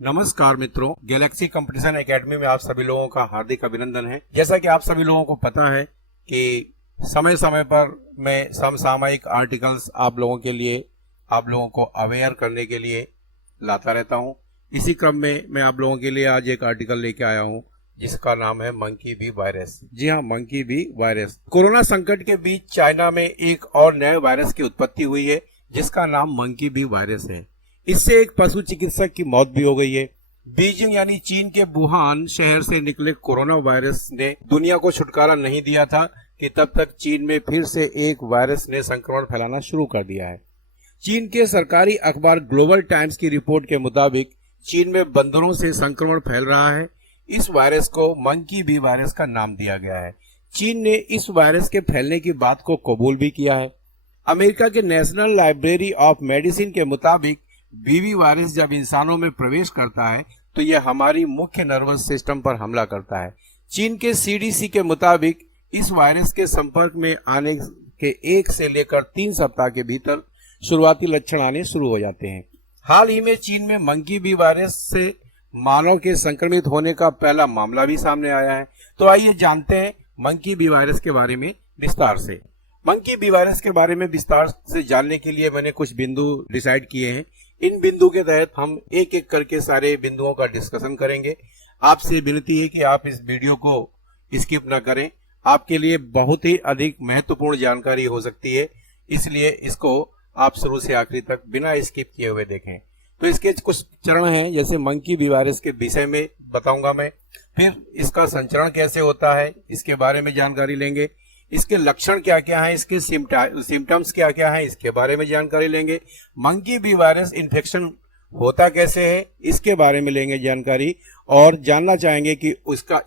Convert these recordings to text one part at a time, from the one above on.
नमस्कार मित्रों, Galaxy competition academy में आप सभी लोगों का हार्दिक अभिनंदन है। जैसा कि आप सभी लोगों को पता है कि समय समय पर मैं समसामयिक आर्टिकल्स आप लोगों के लिए, आप लोगों को अवेयर करने के लिए लाता रहता हूं। इसी क्रम में मैं आप लोगों के लिए आज एक आर्टिकल लेके आया हूं जिसका नाम है मंकी बी वायरस। जी हाँ, मंकी बी वायरस। कोरोना संकट के बीच चाइना में एक और नए वायरस की उत्पत्ति हुई है जिसका नाम मंकी बी वायरस है। इससे एक पशु चिकित्सक की मौत भी हो गई है। बीजिंग यानी चीन के वुहान शहर से निकले कोरोना वायरस ने दुनिया को छुटकारा नहीं दिया था कि तब तक चीन में फिर से एक वायरस ने संक्रमण फैलाना शुरू कर दिया है। चीन के सरकारी अखबार ग्लोबल टाइम्स की रिपोर्ट के मुताबिक चीन में बंदरों से संक्रमण फैल रहा है। इस वायरस को मंकी बी वायरस का नाम दिया गया है। चीन ने इस वायरस के फैलने की बात को कबूल भी किया है। अमेरिका के नेशनल लाइब्रेरी ऑफ मेडिसिन के मुताबिक बीवी वायरस जब इंसानों में प्रवेश करता है तो यह हमारी मुख्य नर्वस सिस्टम पर हमला करता है। चीन के सीडीसी के मुताबिक इस वायरस के संपर्क में आने के 1 से लेकर 3 सप्ताह के भीतर शुरुआती लक्षण आने शुरू हो जाते हैं। हाल ही में चीन में मंकी बी वायरस से मानव के संक्रमित होने का पहला मामला भी सामने आया है। तो आइए जानते हैं मंकी बी वायरस के बारे में विस्तार से। मंकी बी वायरस के बारे में विस्तार से जानने के लिए मैंने कुछ बिंदु डिसाइड किए हैं। इन बिंदु के तहत हम एक एक करके सारे बिंदुओं का डिस्कशन करेंगे। आपसे विनती है कि आप इस वीडियो को स्किप न करें। आपके लिए बहुत ही अधिक महत्वपूर्ण जानकारी हो सकती है, इसलिए इसको आप शुरू से आखिरी तक बिना स्किप किए हुए देखें। तो इसके कुछ चरण हैं, जैसे मंकी बी वायरस के विषय में बताऊंगा मैं, फिर इसका संचरण कैसे होता है इसके बारे में जानकारी लेंगे, इसके लक्षण क्या क्या हैं, इसके सिम्टम्स क्या क्या हैं इसके बारे में जानकारी लेंगे। मंकी बी वायरस इन्फेक्शन होता कैसे है इसके बारे में लेंगे जानकारी, और जानना चाहेंगे कि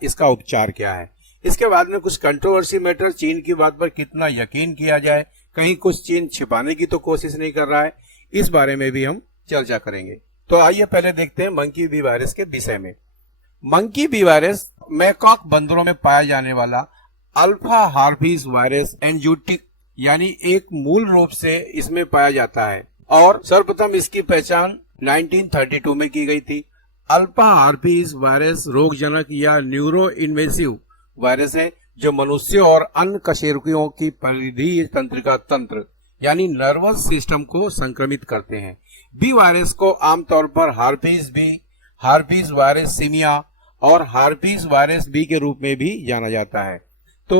इसका उपचार क्या है। इसके बाद में कुछ कंट्रोवर्सी मैटर, चीन की बात पर कितना यकीन किया जाए, कहीं कुछ चीन छिपाने की तो कोशिश नहीं कर रहा है, इस बारे में भी हम चर्चा करेंगे। तो आइए पहले देखते हैं मंकी बी वायरस के विषय में। मंकी बी वायरस मैकॉक बंदरों में पाया जाने वाला अल्फा हार्पिस वायरस एंजूटिक यानी एक मूल रूप से इसमें पाया जाता है और सर्वप्रथम इसकी पहचान 1932 में की गई थी। अल्फा हार्पिस वायरस रोगजनक या न्यूरो इन्वेसिव वायरस है जो मनुष्यों और अन्य कशेरुकियों की परिधीय तंत्रिका तंत्र यानी नर्वस सिस्टम को संक्रमित करते हैं। बी वायरस को आमतौर पर हार्पिस बी, हार्पिस वायरस सिमिया और हार्पिस वायरस बी के रूप में भी जाना जाता है। तो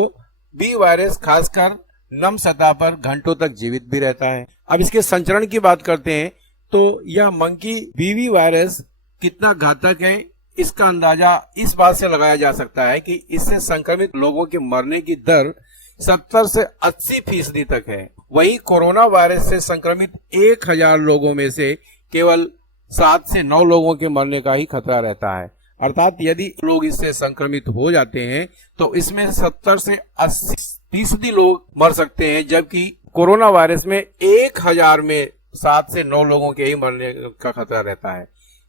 बी वायरस खासकर नम सतह पर घंटों तक जीवित भी रहता है। अब इसके संचरण की बात करते हैं तो यह मंकी बीवी वायरस कितना घातक है इसका अंदाजा इस बात से लगाया जा सकता है कि इससे संक्रमित लोगों के मरने की दर 70 से 80% तक है। वहीं कोरोना वायरस से संक्रमित 1000 लोगों में से केवल 7 से 9 लोगों के मरने का ही खतरा रहता है। अर्थात यदि लोग इससे संक्रमित हो जाते हैं तो इसमें 70 से 80% लोग मर सकते हैं, जबकि कोरोना वायरस में 1000 में 7 से 9 लोगों के ही मरने का खतरा रहता है।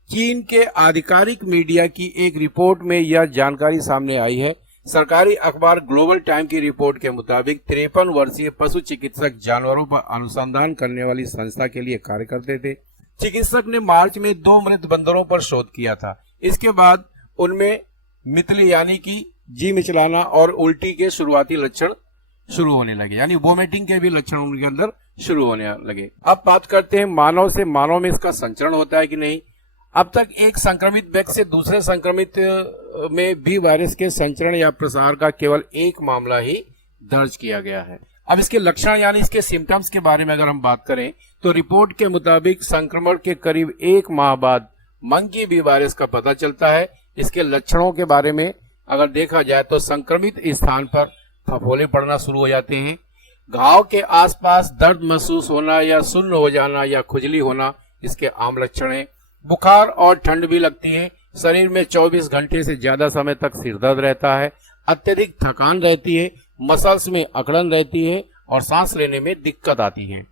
चीन के आधिकारिक मीडिया की एक रिपोर्ट में यह जानकारी सामने आई है। सरकारी अखबार ग्लोबल टाइम की रिपोर्ट के मुताबिक 53 वर्षीय पशु चिकित्सक जानवरों पर अनुसंधान करने वाली संस्था के लिए कार्य करते थे। चिकित्सक ने मार्च में 2 मृत बंदरों पर शोध किया था। इसके बाद उनमें मितली यानी कि जी मिचलाना और उल्टी के शुरुआती लक्षण शुरू होने लगे, यानी वोमिटिंग के भी लक्षण उनके अंदर शुरू होने लगे। अब बात करते हैं मानव से मानव में इसका संचरण होता है कि नहीं। अब तक एक संक्रमित व्यक्ति से दूसरे संक्रमित में भी वायरस के संचरण या प्रसार का केवल एक मामला ही दर्ज किया गया है। अब इसके लक्षण यानी इसके सिम्टम्स के बारे में अगर हम बात करें तो रिपोर्ट के मुताबिक संक्रमण के करीब 1 माह बाद मंकी बी वायरस का पता चलता है। इसके लक्षणों के बारे में अगर देखा जाए तो संक्रमित स्थान पर फफोले पड़ना शुरू हो जाते हैं, घाव के आसपास दर्द महसूस होना या सुन्न हो जाना या खुजली होना इसके आम लक्षण हैं। बुखार और ठंड भी लगती है। शरीर में 24 घंटे से ज्यादा समय तक सिरदर्द रहता है। अत्यधिक थकान रहती है, मसल्स में अकड़न रहती है और सांस लेने में दिक्कत आती है।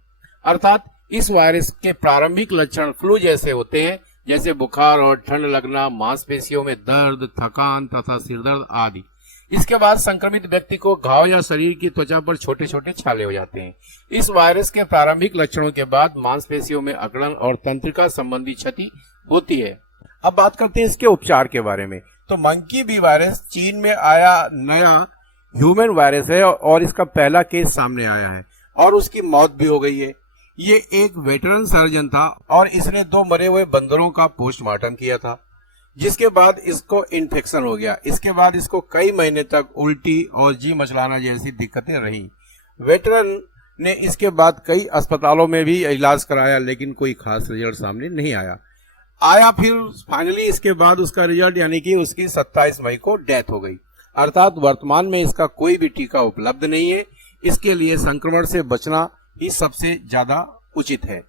अर्थात इस वायरस के प्रारंभिक लक्षण फ्लू जैसे होते हैं, जैसे बुखार और ठंड लगना, मांसपेशियों में दर्द, थकान तथा सिरदर्द आदि। इसके बाद संक्रमित व्यक्ति को घाव या शरीर की त्वचा पर छोटे छोटे छाले हो जाते हैं। इस वायरस के प्रारंभिक लक्षणों के बाद मांसपेशियों में अकड़न और तंत्रिका संबंधी क्षति होती है। अब बात करते हैं इसके उपचार के बारे में। तो मंकी बी वायरस चीन में आया नया ह्यूमन वायरस है और इसका पहला केस सामने आया है और उसकी मौत भी हो गई है। ये एक वेटरन सर्जन था और इसने 2 मरे हुए बंदरों का पोस्टमार्टम किया था, जिसके बाद इसको इन्फेक्शन हो गया। इसके बाद इसको कई महीने तक उल्टी और जी मचलाना जैसी दिक्कतें रही। वेटरन ने इसके बाद कई अस्पतालों में भी इलाज कराया, लेकिन कोई खास रिजल्ट सामने नहीं आया। फिर फाइनली इसके बाद उसका रिजल्ट यानी कि उसकी 27 मई को डेथ हो गई। अर्थात वर्तमान में इसका कोई भी टीका उपलब्ध नहीं है। इसके लिए संक्रमण से बचना ही सबसे ज्यादा उचित है।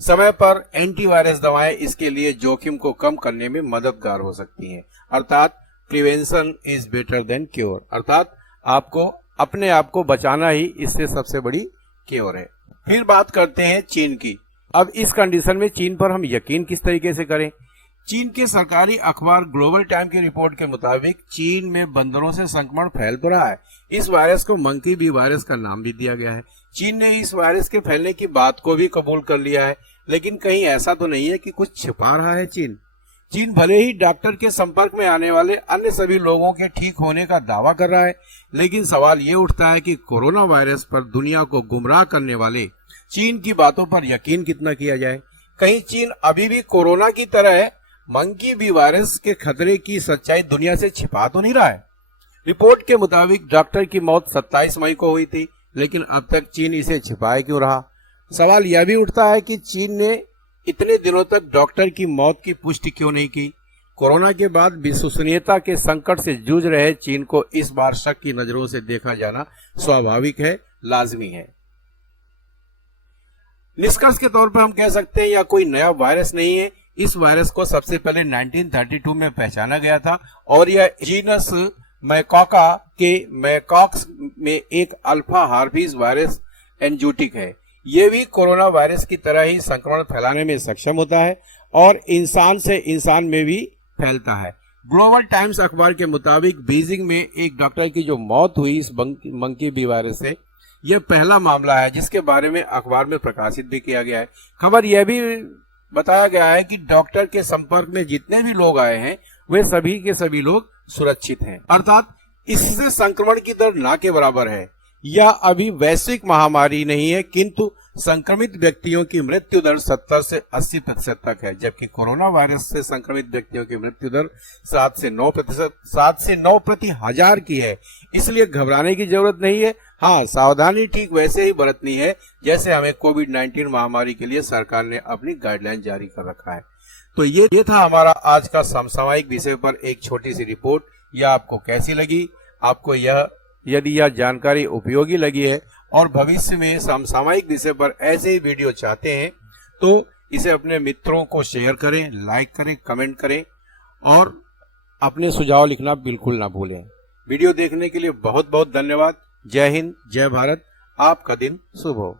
समय पर एंटीवायरस दवाएं इसके लिए जोखिम को कम करने में मददगार हो सकती हैं। अर्थात prevention is better than cure, अर्थात आपको अपने आप को बचाना ही इससे सबसे बड़ी क्योर है। फिर बात करते हैं चीन की। अब इस कंडीशन में चीन पर हम यकीन किस तरीके से करें? चीन के सरकारी अखबार ग्लोबल टाइम की रिपोर्ट के मुताबिक चीन में बंदरों से संक्रमण फैल तो रहा है। इस वायरस को मंकी बी वायरस का नाम भी दिया गया है। चीन ने इस वायरस के फैलने की बात को भी कबूल कर लिया है, लेकिन कहीं ऐसा तो नहीं है कि कुछ छिपा रहा है चीन भले ही डॉक्टर के संपर्क में आने वाले अन्य सभी लोगों के ठीक होने का दावा कर रहा है, लेकिन सवाल ये उठता है कि कोरोना वायरस पर दुनिया को गुमराह करने वाले चीन की बातों पर यकीन कितना किया जाए। कहीं चीन अभी भी कोरोना की तरह मंकी बी वायरस के खतरे की सच्चाई दुनिया से छिपा तो नहीं रहा है। रिपोर्ट के मुताबिक डॉक्टर की मौत 27 मई को हुई थी, लेकिन अब तक चीन इसे छिपाए क्यों रहा? सवाल यह भी उठता है कि चीन ने इतने दिनों तक डॉक्टर की मौत की पुष्टि क्यों नहीं की? कोरोना के बाद विश्वसनीयता के संकट से जूझ रहे चीन को इस बार शक की नजरों से देखा जाना स्वाभाविक है, लाजमी है। निष्कर्ष के तौर पर हम कह सकते हैं यह कोई नया वायरस नहीं है। इस वायरस को सबसे पहले 1932 में पहचाना गया था और यह जीनस मैकॉका के मैकॉक्स में एक अल्फा हार्पिस वायरस एंजूटिक है। ये भी कोरोना वायरस की तरह ही संक्रमण फैलाने में सक्षम होता है और इंसान से इंसान में भी फैलता है। ग्लोबल टाइम्स अखबार के मुताबिक बीजिंग में एक डॉक्टर की जो मौत हुई इस मंकी बी वायरस से, यह पहला मामला है जिसके बारे में अखबार में प्रकाशित भी किया गया है। खबर यह भी बताया गया है कि डॉक्टर के संपर्क में जितने भी लोग आए हैं वे सभी के सभी लोग सुरक्षित हैं, अर्थात इससे संक्रमण की दर ना के बराबर है। यह अभी वैश्विक महामारी नहीं है, किंतु संक्रमित व्यक्तियों की मृत्यु दर 70 से 80% तक है, जबकि कोरोना वायरस से संक्रमित व्यक्तियों की मृत्यु दर 7 से 9 प्रति हजार की है। इसलिए घबराने की जरूरत नहीं है। हाँ, सावधानी ठीक वैसे ही बरतनी है जैसे हमें कोविड-19 महामारी के लिए सरकार ने अपनी गाइडलाइन जारी कर रखा है। तो ये था हमारा आज का समसामयिक विषय पर एक छोटी सी रिपोर्ट। यह आपको कैसी लगी? आपको यदि यह जानकारी उपयोगी लगी है और भविष्य में समसामयिक विषय पर ऐसे ही वीडियो चाहते हैं तो इसे अपने मित्रों को शेयर करें, लाइक करें, कमेंट करें और अपने सुझाव लिखना बिल्कुल ना भूलें। वीडियो देखने के लिए बहुत बहुत धन्यवाद। जय हिंद, जय भारत। आपका दिन शुभ हो।